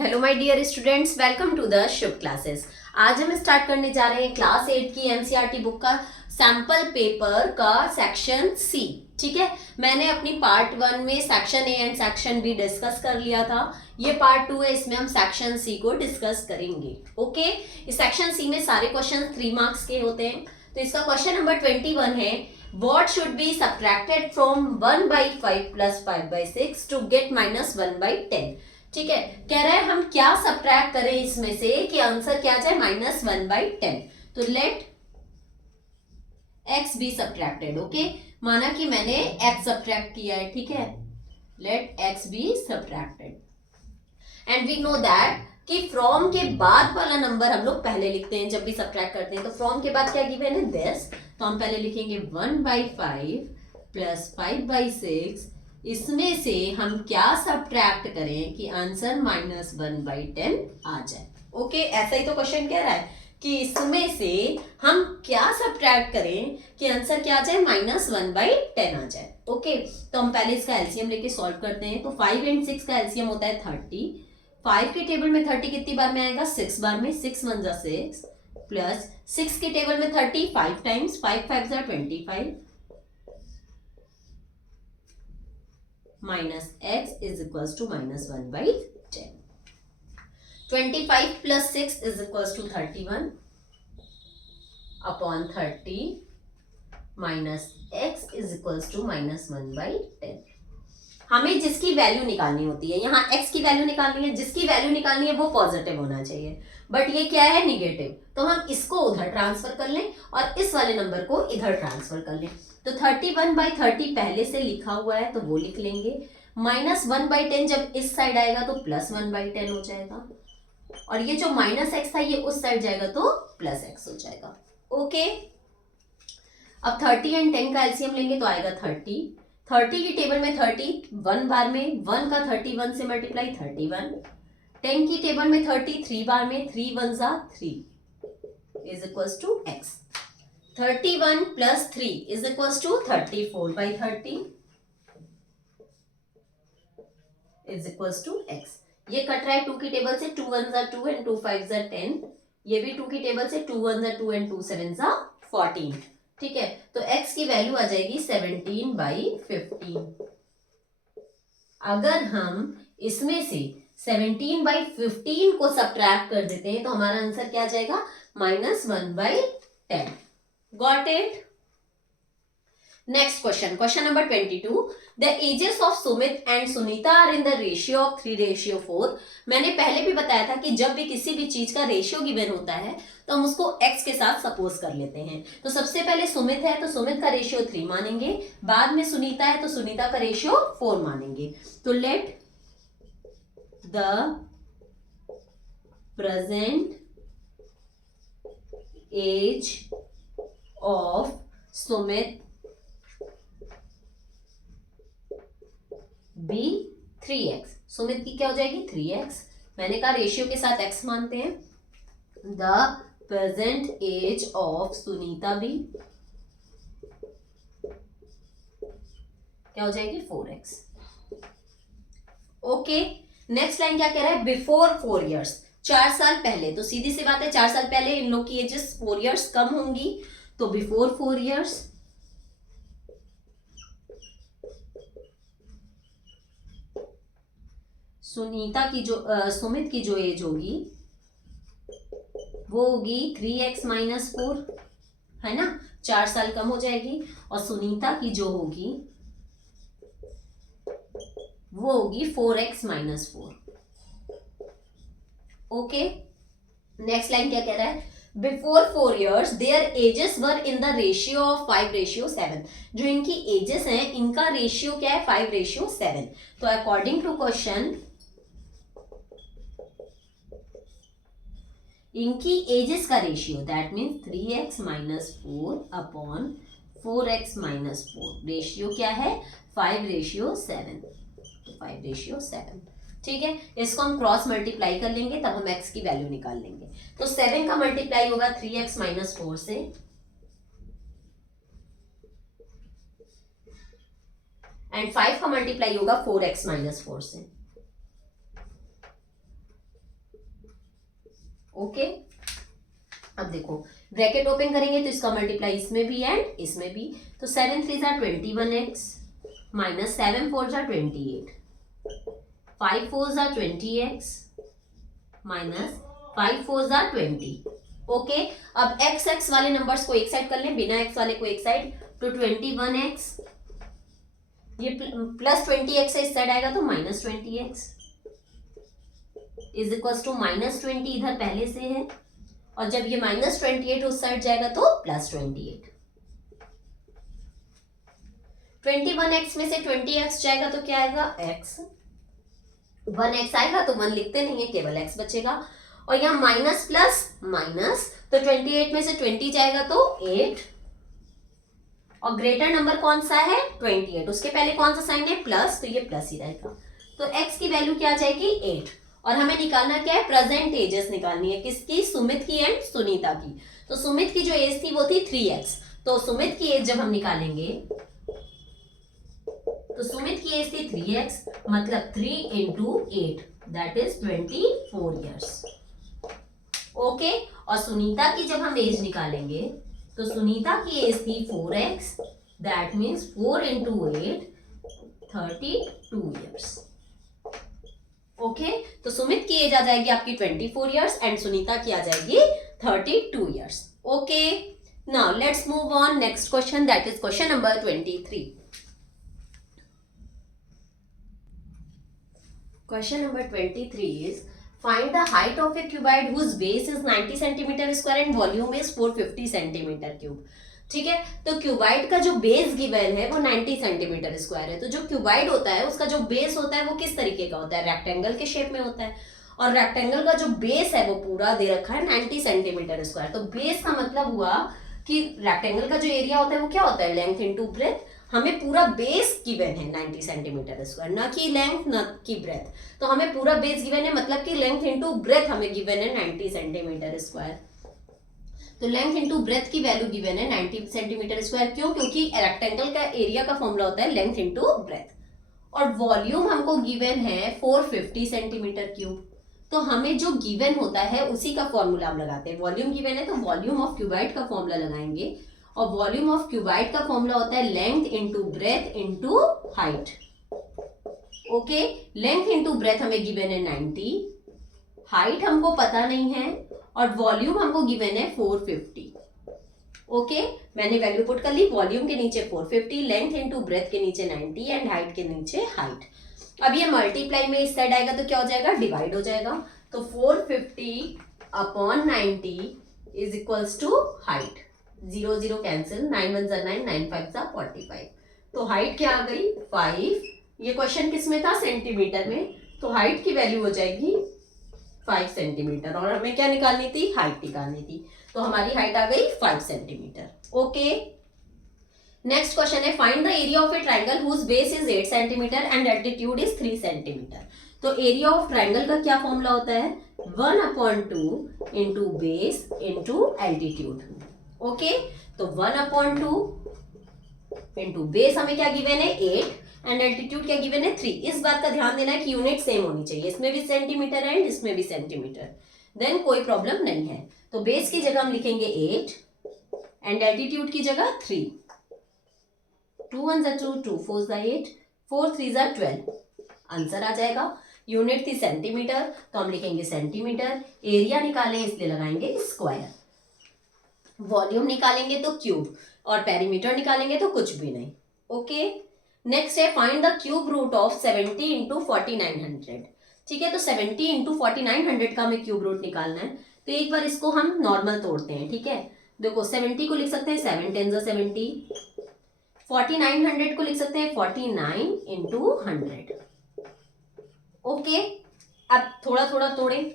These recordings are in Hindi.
Hello my dear students, welcome to the Shubh classes. आज हम स्टार्ट करने जा रहे हैं क्लास 8 की एनसीईआरटी बुक का सैंपल पेपर का सेक्शन सी। ठीक है, मैंने अपनी पार्ट 1 में section A and section be discuss कर लिया था। ये पार्ट 2 है, इसमें हम सेक्शन सी को डिस्कस करेंगे। ओके, इस सेक्शन सी में सारे क्वेश्चन 3 मार्क्स के होते हैं। तो इसका क्वेश्चन नंबर 21 है, what should be subtracted from 1/5 plus 5/6 to get -1/10। ठीक है, कह रहा है हम क्या सब्ट्रैक्ट करें इसमें से कि आंसर क्या आ जाए -1/10। तो let x be subtracted. Okay, माना कि मैंने x सब्ट्रैक्ट किया है। ठीक है, let x be subtracted and we know that कि फ्रॉम के बाद वाला नंबर हम लोग पहले लिखते हैं जब भी सब्ट्रैक्ट करते हैं। तो फ्रॉम के बाद क्या गिवन है दिस, तो हम पहले लिखेंगे 1/5 प्लस 5/6। इसमें से हम क्या सब्ट्रैक्ट करें कि आंसर -1/10 आ जाए। ओके, ऐसा ही तो क्वेश्चन कह रहा है कि इसमें से हम क्या सब्ट्रैक्ट करें कि आंसर क्या आ जाए -1/10 आ जाए। ओके, तो हम पहले इसका एलसीएम लेके सॉल्व करते हैं। तो 5 and 6 का एलसीएम होता है 30। 5 के टेबल में 30 कितनी बार में आएगा, 6 बार में। 6 1 जा 6 प्लस 6 के टेबल में 30 5 टाइम्स, 5 5 जा 25 minus x is equals to -1/10. 25 plus 6 is equals to 31 upon 30 minus x is equals to -1/10। हमें जिसकी वैल्यू निकालनी होती है, यहाँ x की वैल्यू निकालनी है, जिसकी वैल्यू निकालनी है वो पॉजिटिव होना चाहिए, बट ये क्या है निगेटिव। तो हम इसको उधर ट्रांसफर कर लें और इस वाले नंबर को इधर ट्रांसफर कर लें। तो 31/30 पहले से लिखा हुआ है तो वो लिख लेंगे। -1/10 जब इस साइड आएगा तो +1/10 हो जाएगा, और ये जो -x था ये उस साइड जाएगा तो +x हो जाएगा। ओके, अब 30 एंड 10 का एलसीएम लेंगे तो आएगा 30। 30 की टेबल में 30 1 बार में, 1 का 31 से मल्टीप्लाई 31। 10 की टेबल में 30 3 बार में, 3 1 जा 3 is equals to x। 31 plus 3 is equals to 34/30 is equals to x। ये कट रहा है 2 की टेबल से, 2 1 जा 2 एंड 2 5 जा 10। ये भी 2 की टेबल से, 2 1 जा 2 एंड 2 7 जा 14। ठीक है, तो x की वैल्यू आ जाएगी 17/15। अगर हम इसमें से 17/15 को सब्ट्रैक्ट कर देते हैं तो हमारा आंसर क्या आ जाएगा -1/10। Got it? Next question, question number 22। The ages of Sumit and Sunita are in the ratio of 3:4। मैंने पहले भी बताया था कि जब भी किसी भी चीज का रेशियो गिवन होता है तो हम उसको x के साथ सपोज कर लेते हैं। तो सबसे पहले सुमित है तो सुमित का रेशियो 3 मानेंगे, बाद में सुनीता है तो सुनीता का रेशियो 4 मानेंगे। तो let the present age of Sumit be 3x। Sumit की क्या हो जाएगी 3x। मैंने कहा रेशियो के साथ x मानते हैं। The present age of Sunita be क्या हो जाएगी 4x। ओके, नेक्स्ट लाइन क्या कह रहा है, बिफोर 4 years, 4 साल पहले। तो सीधी सी बात है 4 साल पहले इन लोग की एजेस 4 years कम होंगी, तो बिफोर 4 years सुनीता की जो सुमित की जो एज होगी वो होगी 3x - 4, है ना, 4 साल कम हो जाएगी। और सुनीता की जो होगी वो होगी 4x - 4। ओके, नेक्स्ट लाइन क्या कह रहा है, before 4 years there edges were in the ratio of 5:7। जो इनकी एजेस हैं इनका रेशियो क्या है 5:7। तो अकॉर्डिंग टू क्वेश्चन इनकी एजेस का ratio that means 3x - 4 upon 4x - 4 ratio क्या है 5:7। 5:7। ठीक है, इसको हम क्रॉस मल्टीप्लाई कर लेंगे तब हम x की वैल्यू निकाल लेंगे। तो 7 का मल्टीप्लाई होगा 3x - 4 से, एंड 5 का मल्टीप्लाई होगा 4x - 4 से। ओके, अब देखो ब्रैकेट ओपन करेंगे तो इसका मल्टीप्लाई इसमें भी एंड इसमें भी, तो 7 3 jar 21x minus 7 4 jar 28, 5 4 jar 20x minus 5 4 jar 20। Okay, अब एक्स एक्स वाले नंबर्स को एक साइड कर लें, बिना एक्स वाले को एक साइड, तो 21x ये प्लस 20x इस साइड आएगा तो minus 20x is equal to minus 20 इधर पहले से है, और जब ये माइनस 28 उस साइड जाएगा तो प्लस 28। 21x में से 20x जाएगा तो क्या आएगा x, 1x आएगा तो 1 लिखते नहीं है, केवल x बचेगा, और यहाँ माइनस प्लस माइनस, तो 28 में से 20 जाएगा तो 8, और ग्रेटर नंबर कौन सा है 28, उसके पहले कौन सा साइन है प्लस, तो ये प्लस ही रहेगा, तो x की वैल्यू क्या आ जाएगी 8, और हमें निकालना क्या है प्रेजेंट एजेस निकालनी है, किसकी, सुमित की एंड सुनीता की। तो सुमित की जो एज थी वो थी 3x, तो सुमित की एज जब हम निकालेंगे तो सुमित की एज थी 3x, मतलब 3 into 8 that is 24 years। Okay, और सुनीता की जब हम एज निकालेंगे तो सुनीता की एज थी 4x, that means 4 into 8 32 years। Okay, तो सुमित की एज आ जाएगी आपकी 24 years एंड सुनीता की आ जाएगी 32 years। Okay, now let's move on next question, that is question number 23। Question number 23 is find the height of a cuboid whose base is 90 centimeter square and volume is 450 centimeter cube। ठीक है, तो क्यूबाइड का जो बेस गिवन है वो 90 सेंटीमीटर स्क्वायर है, तो जो क्यूबाइड होता है उसका जो बेस होता है वो किस तरीके का होता है, रेक्टेंगल के शेप में होता है, और रेक्टेंगल का जो बेस है वो पूरा दे रखा है 90 सेंटीमीटर स्क्वायर। तो बेस का मतलब हुआ कि रेक्टेंगल का जो एरिया होता है वो क्या होता है, लेंथ इंटू ब्रेथ। हमें पूरा बेस गिवन है 90 सेंटीमीटर स्क्वायर, ना कि लेंथ ना कि ब्रेथ, तो हमें पूरा बेस गिवन है, मतलब कि लेंथ इंटू ब्रेथ हमें गिवन है 90 सेंटीमीटर स्क्वायर। तो लेंथ इंटू ब्रेथ की वैल्यू गिवन है 90 सेंटीमीटर स्क्वायर, क्यों, क्योंकि रेक्टेंगल का एरिया का फॉर्मूला होता है लेंथ इंटू ब्रेथ, और वॉल्यूम हमको गिवन है 450 सेंटीमीटर क्यूब। तो हमें जो गिवन होता है उसी का फॉर्मूला हम लगाते हैं, वॉल्यूम गिवन है तो वॉल्यूम ऑफ क्यूबाइड का फॉर्मूला लगाएंगे, और वॉल्यूम ऑफ क्यूबाइड का फॉर्मूला होता है length into breadth into height. Okay, length into breadth हमें गिवन है 90, हाइट हमको पता नहीं है, और वॉल्यूम हमको गिवन है 450। ओके, मैंने वैल्यू पुट कर ली, वॉल्यूम के नीचे 450, लेंथ इंटू ब्रेथ के नीचे 90 एंड हाइट के नीचे हाइट। अब ये मल्टीप्लाई में इस साइड आएगा तो क्या हो जाएगा, डिवाइड हो जाएगा, तो 450 upon 90 is equals to height, 0 0 cancel, 9 1 9, 9 5 45, तो हाइट क्या आ गई 5। ये क्वेश्चन किस में था, सेंटीमीटर में, तो हाइट की वैल्यू हो जाएगी 5 सेंटीमीटर, और हमें क्या निकालनी थी, हाइट निकालनी थी, तो हमारी हाइट आ गई 5 सेंटीमीटर। ओके, नेक्स्ट क्वेश्चन है find the area of a triangle whose base is 8 centimetre and altitude is 3 centimetre. तो एरिया ऑफ ट्राइंगल का क्या फॉर्मूला होता है, 1/2 into base into altitude. Okay, तो 1/2 इंटू बेस हमें क्या गिवन है 8 एंड एल्टीट्यूड क्या गिवन है 3। इस बात का ध्यान देना है कि यूनिट सेम होनी चाहिए, इसमें भी सेंटीमीटर है एंड इसमें भी सेंटीमीटर, देन कोई प्रॉब्लम नहीं है। तो बेस की जगह हम लिखेंगे 8 एंड एल्टीट्यूड की जगह 3, 2 1 2, 2 4 8, 4 3 12, आंसर आ जाएगा। यूनिट थी सेंटीमीटर तो हम लिखेंगे सेंटीमीटर, एरिया निकालें इसलिए लगाएंगे स्क्वायर, वॉल्यूम निकालेंगे तो क्यूब, और पेरीमीटर निकालेंगे तो कुछ भी नहीं। ओके, नेक्स्ट है find the cube root of 70 into 4900। ठीक है, तो 70 इंटू 4900 का हमें क्यूब रूट निकालना है, तो एक बार इसको हम नॉर्मल तोड़ते हैं। ठीक है, देखो 70 को लिख सकते हैं 7 10 70, 4900 को लिख सकते हैं 49 इंटू 100। ओके, अब थोड़ा थोड़ा तोड़ें,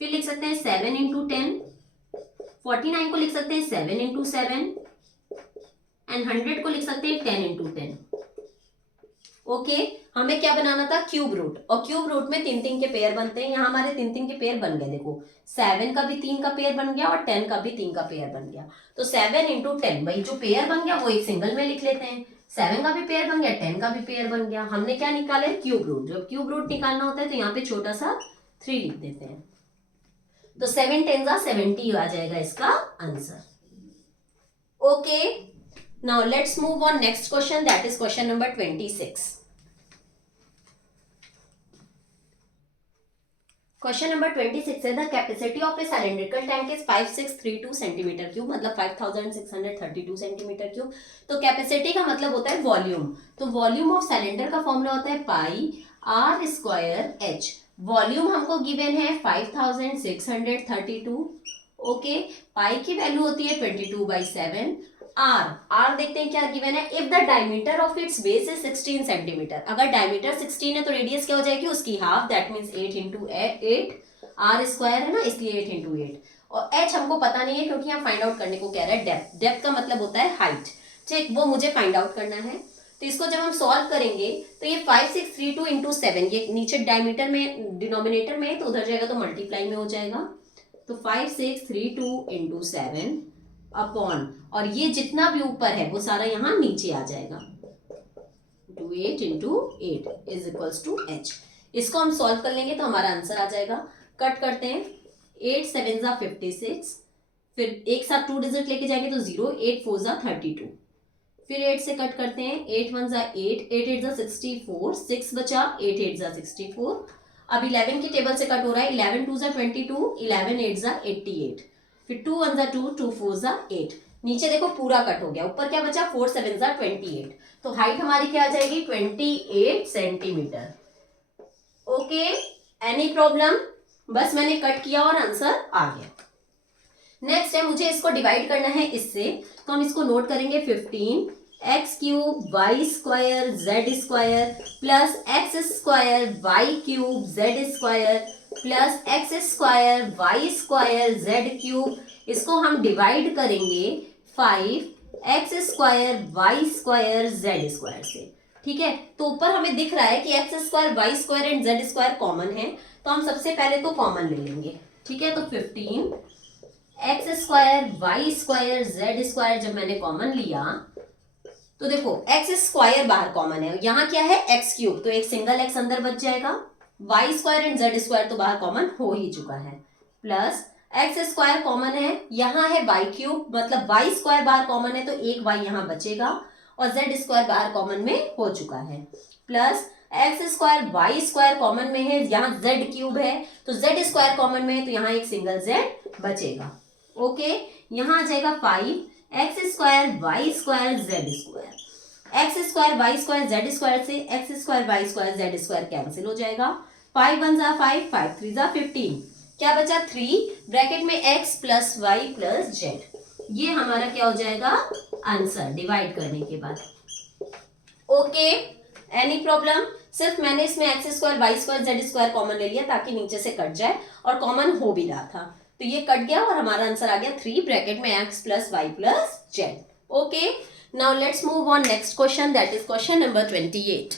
फिर लिख सकते हैं 7 इंटू 10, 49 को लिख सकते हैं 7 इंटू 7 एंड 100 को लिख सकते हैं 10 इंटू 10। ओके, हमें क्या बनाना था, क्यूब रूट, और क्यूब रूट में 3 3 के पेयर बनते हैं, यहाँ हमारे 3 3 के पेयर बन गए। देखो 7 का भी 3 का पेयर बन गया और 10 का भी 3 का पेयर बन गया, तो 7 इंटू 10, भाई जो पेयर बन गया वो एक सिंगल में लिख लेते हैं, 7 का भी पेयर बन गया 10 का भी पेयर बन गया। हमने क्या निकाला है, क्यूब रूट। जब क्यूब रूट निकालना होता है तो यहाँ पे छोटा सा 3 लिख देते हैं। तो 7 10 70 आ जाएगा इसका answer. Okay, now let's move on next question, that is question number 26। Question number 26 है the capacity of A cylindrical tank is 5632 centimetre cube, मतलब 5632 सेंटीमीटर क्यूब। तो कैपेसिटी का मतलब होता है वॉल्यूम, तो वॉल्यूम ऑफ सिलेंडर का फॉर्मूला होता है पाई आर स्क्वायर एच। वॉल्यूम हमको गिवन है 5632। ओके, पाई की वैल्यू होती है 22/7। आर देखते हैं क्या गिवन है, if the diameter of its base is 16 centimetre. अगर डायमीटर 16 है तो रेडियस क्या हो जाएगी उसकी half, that means 8 into 8। R square है ना, इसलिए 8 इंटू 8। और एच हमको पता नहीं है क्योंकि यहाँ फाइंड आउट करने को कह रहा है डेप्थ। डेप्थ का मतलब होता है हाइट, ठीक, वो मुझे फाइंड आउट करना है। तो इसको जब हम सॉल्व करेंगे तो ये 5632 इंटू 7, ये नीचे डायमीटर में डिनोमिनेटर में तो उधर जाएगा तो मल्टीप्लाई में हो जाएगा। तो 5632 इंटू 7 अपॉन, और ये जितना भी ऊपर है वो सारा यहाँ नीचे आ जाएगा, 28 into 8 is equals to H. इसको हम सॉल्व कर लेंगे तो हमारा आंसर आ जाएगा। कट करते हैं, 8 7 जा 56, फिर एक साथ 2 डिजिट लेके जाएंगे तो 0, 8 4 जा 32, फिर 8 से कट करते हैं, 8 1 जा 8, 8 8 जा 64, 6 बचा, 8 8 जा 64। अब 11 की टेबल से कट हो रहा है, 11 2 जा 22, 11 8 जा 88, फिर 2 1 जा 2, 2 4 जा 8। नीचे देखो पूरा कट हो गया, ऊपर क्या बचा, 4 7 जा 28। तो हाइट हमारी क्या आ जाएगी, 28 सेंटीमीटर। Okay, any problem? बस मैंने कट किया और आंसर आ गया। नेक्स्ट है, मुझे इसको डिवाइड करना है इससे, तो हम इसको नोट करेंगे 15 x cube y square Z square plus x square y cube z square plus x square Y square z cube. इसको हम डिवाइड करेंगे 5 x square Y square Z square से। ठीक है, तो ऊपर हमें दिख रहा है कि x square Y square and z square common है, तो हम सबसे पहले तो कॉमन ले लेंगे। ठीक है, तो 15 x square Y square Z square जब मैंने कॉमन लिया तो देखो एक्स स्क्वायर बाहर कॉमन है, यहाँ क्या है एक्स क्यूब, तो एक सिंगल एक्स अंदर बच जाएगा। Y square and z square तो बाहर कॉमन हो ही चुका है, प्लस एक्स स्क्वायर कॉमन है, यहाँ है वाई क्यूब, मतलब वाई स्क्वायर बाहर कॉमन है तो एक वाई यहाँ बचेगा, और जेड स्क्वायर बाहर कॉमन में हो चुका है, plus x square Y square common में है, यहाँ जेड क्यूब है तो जेड स्क्वायर कॉमन में है तो यहाँ एक सिंगल जेड बचेगा। ओके, यहाँ आ जाएगा 5 x square Y square Z square. X square Y square Z square से X square Y square Z square cancel हो जाएगा। 5 1 जा 5, 5 3 जा 15, क्या बचा 3 ब्रैकेट में x plus y plus z. ये हमारा क्या हो जाएगा आंसर डिवाइड करने के बाद। Okay, any problem? सिर्फ मैंने इसमें x square Y square Z square common ले लिया ताकि नीचे से कट जाए, और कॉमन हो भी रहा था तो ये कट गया और हमारा आंसर आ गया 3 ब्रैकेट में x plus y plus z. Okay, now let's move on next question, that is question number 28।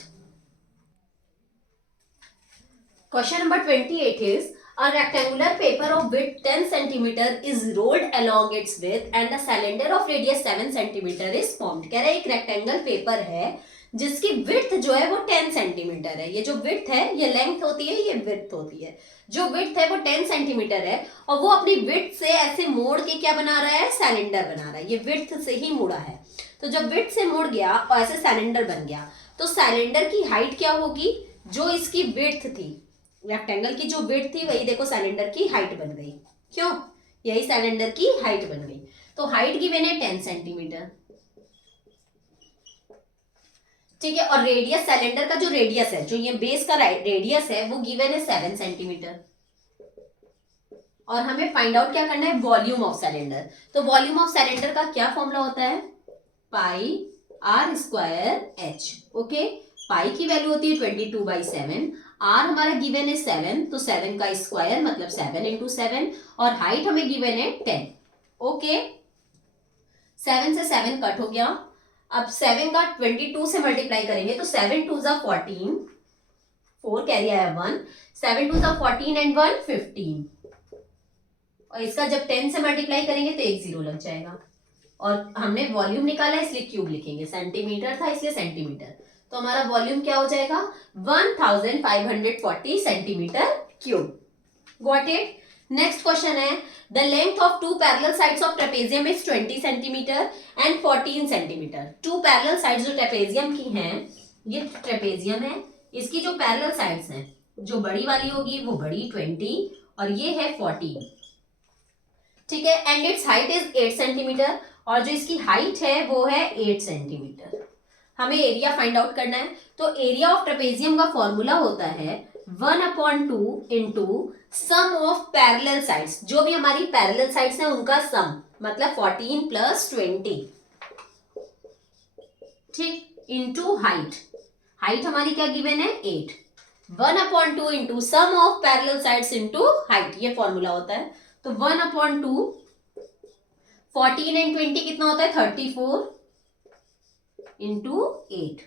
Question number 28 is a rectangular paper of width 10 centimeter is rolled along its width and a cylinder of radius 7 centimeter is formed। कह रहा है एक रेक्टेंगल पेपर है जिसकी विड्थ जो है वो 10 सेंटीमीटर है। ये जो विड्थ है ये लेंथ होती है, ये विड्थ होती है। जो विड्थ है वो 10 सेंटीमीटर है और वो अपनी विड्थ से ऐसे मोड़ के क्या बना रहा है, सिलेंडर बना रहा है। ये विड्थ से ही मुड़ा है, तो जब विड्थ से मुड़ गया और ऐसे सिलेंडर बन गया तो सिलेंडर की हाइट क्या होगी, जो इसकी विड्थ थी, रेक्टेंगल की जो विड्थ थी वही देखो सिलेंडर की हाइट बन गई। क्यों, यही सिलेंडर की हाइट बन गई। तो हाइट गिवन है 10 सेंटीमीटर, ठीक है, और रेडियस सिलेंडर का जो रेडियस है, जो ये बेस का रेडियस है वो गिवन है 7 सेंटीमीटर। और हमें फाइंड आउट क्या करना है, वॉल्यूम ऑफ सिलेंडर। तो वॉल्यूम ऑफ सिलेंडर का क्या फॉर्मूला होता है, पाई आर स्क्वायर एच। ओके, पाई की वैल्यू होती है 22/7, आर हमारा गिवन है 7, तो 7 का स्क्वायर मतलब 7 इंटू 7, और हाइट हमें गिवन है 10। ओके, 7 से 7 कट हो गया। अब 7 का 22 से मल्टीप्लाई करेंगे तो 7 2 जा 14, 4 कैरी आया 1, 7 2 जा 14 एंड 1 15, और इसका जब 10 से मल्टीप्लाई करेंगे तो एक 0 लग जाएगा। और हमने वॉल्यूम निकाला इसलिए क्यूब लिखेंगे, सेंटीमीटर था इसलिए सेंटीमीटर, तो हमारा वॉल्यूम क्या हो जाएगा 1540 centimetre cube. Got it? Next question है the length of two parallel sides of trapezium is 20 centimetre and 14 centimetre. Two parallel sides जो ट्रेपेजियम की हैं, ये ट्रेपेजियम है, इसकी जो पैरेलल साइड्स हैं, जो बड़ी वाली होगी वो बड़ी 20 और ये है 14, ठीक है। And it's height is 8 centimetre और जो इसकी हाइट है वो है 8 सेंटीमीटर। हमें एरिया फाइंड आउट करना है। तो एरिया ऑफ ट्रेपेजियम का फॉर्मूला होता है 1/2 into sum of parallel sides, जो भी हमारी पैरेलल साइड्स हैं उनका सम, मतलब 14 प्लस 20, ठीक, इंटू हाइट। हाइट हमारी क्या गिवन है 8, 1/2 into sum of parallel sides into height, ये फॉर्मूला होता है। तो 1/2 14 एंड 20 कितना होता है 34 इंटू 8,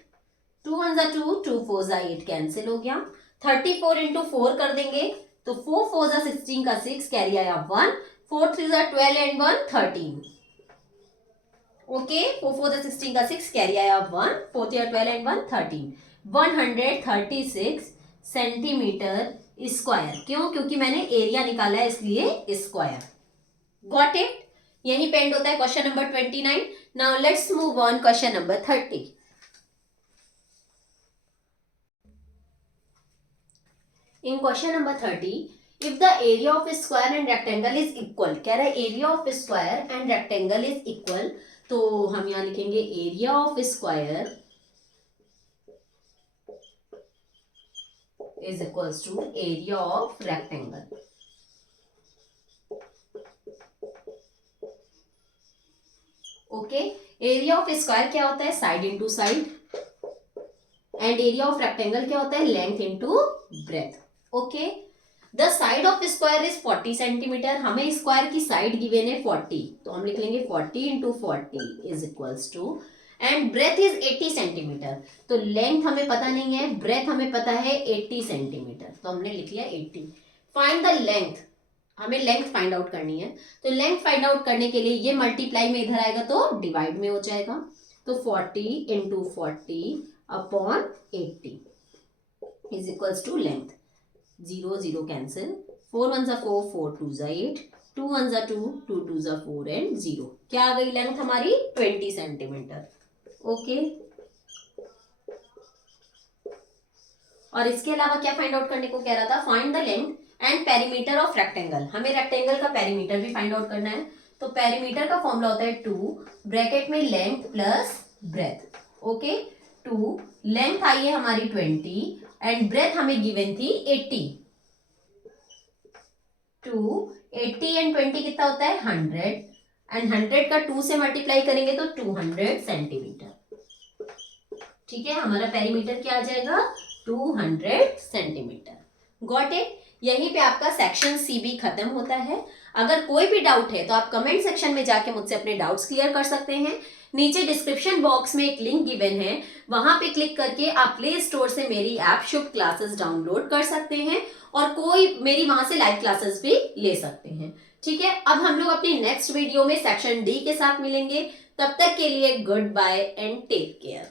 2 1 जा 2, 2 4 जा 8 कैंसिल हो गया। 34 इंटू 4 कर देंगे तो 4 4 जा 16 का 6 कैरी आया 1, 4 3 जा 12 एंड 1 13, ओके। 4 4 जा 16 का 6 कैरी आया 1, 4 3 12 एंड 1 13, 136 सेंटीमीटर स्क्वायर। क्यों? क्योंकि मैंने एरिया निकाला है इसलिए स्क्वायर। Got it? यही पेंड होता है question number 29। Now let's move on question number 30। In question number 30, if the area of square and rectangle is equal, कह रहा है area of square and rectangle is equal, तो हम यहां लिखेंगे area of square is equals to area of rectangle। Okay, area of square क्या होता है side into side, and area of rectangle क्या होता है length into breadth. Okay, the side of square is 40 centimetre. हमें स्क्वायर की साइड गिवन है 40, तो हम लिख लेंगे 40 into 40 is equals to, and breadth is 80 centimetre. तो लेंथ हमें पता नहीं है, ब्रेथ हमें पता है 80 सेंटीमीटर, तो हमने लिख लिया 80। फाइंड द लेंथ, हमें लेंथ फाइंड आउट करनी है। तो लेंथ फाइंड आउट करने के लिए ये मल्टीप्लाई में इधर आएगा तो डिवाइड में हो जाएगा। तो 40 into 40 upon 80 is equals to length, 0 0 cancel, 4 1 जा 4, 4 2 जा 8, 2 1 जा 2, 2 2 जा 4 एंड 0। क्या आ गई लेंथ हमारी 20 सेंटीमीटर। ओके, और इसके अलावा क्या फाइंड आउट करने को कह रहा था, find the length and perimeter of rectangle. हमें रेक्टेंगल का पेरीमीटर भी फाइंड आउट करना है। तो पेरीमीटर का फॉर्मूला होता है 2 ब्रैकेट में length plus breadth. Okay, 2 length आई है हमारी 20 एंड ब्रेथ हमें गिवन थी 80। 2 80 एंड 20 कितना होता है 100, एंड 100 का 2 से मल्टीप्लाई करेंगे तो 200 सेंटीमीटर। ठीक है, हमारा पेरीमीटर क्या आ जाएगा 200 सेंटीमीटर। Got it? यहीं पे आपका सेक्शन सी भी खत्म होता है। अगर कोई भी डाउट है तो आप कमेंट सेक्शन में जाके मुझसे अपने डाउट्स क्लियर कर सकते हैं। नीचे डिस्क्रिप्शन बॉक्स में एक लिंक गिवन है, वहां पे क्लिक करके आप प्ले स्टोर से मेरी ऐप शुभ क्लासेस डाउनलोड कर सकते हैं और कोई मेरी वहां से लाइव क्लासेस भी ले सकते हैं। ठीक है, अब हम लोग अपनी नेक्स्ट वीडियो में सेक्शन डी के साथ मिलेंगे। तब तक के लिए good bye and take care.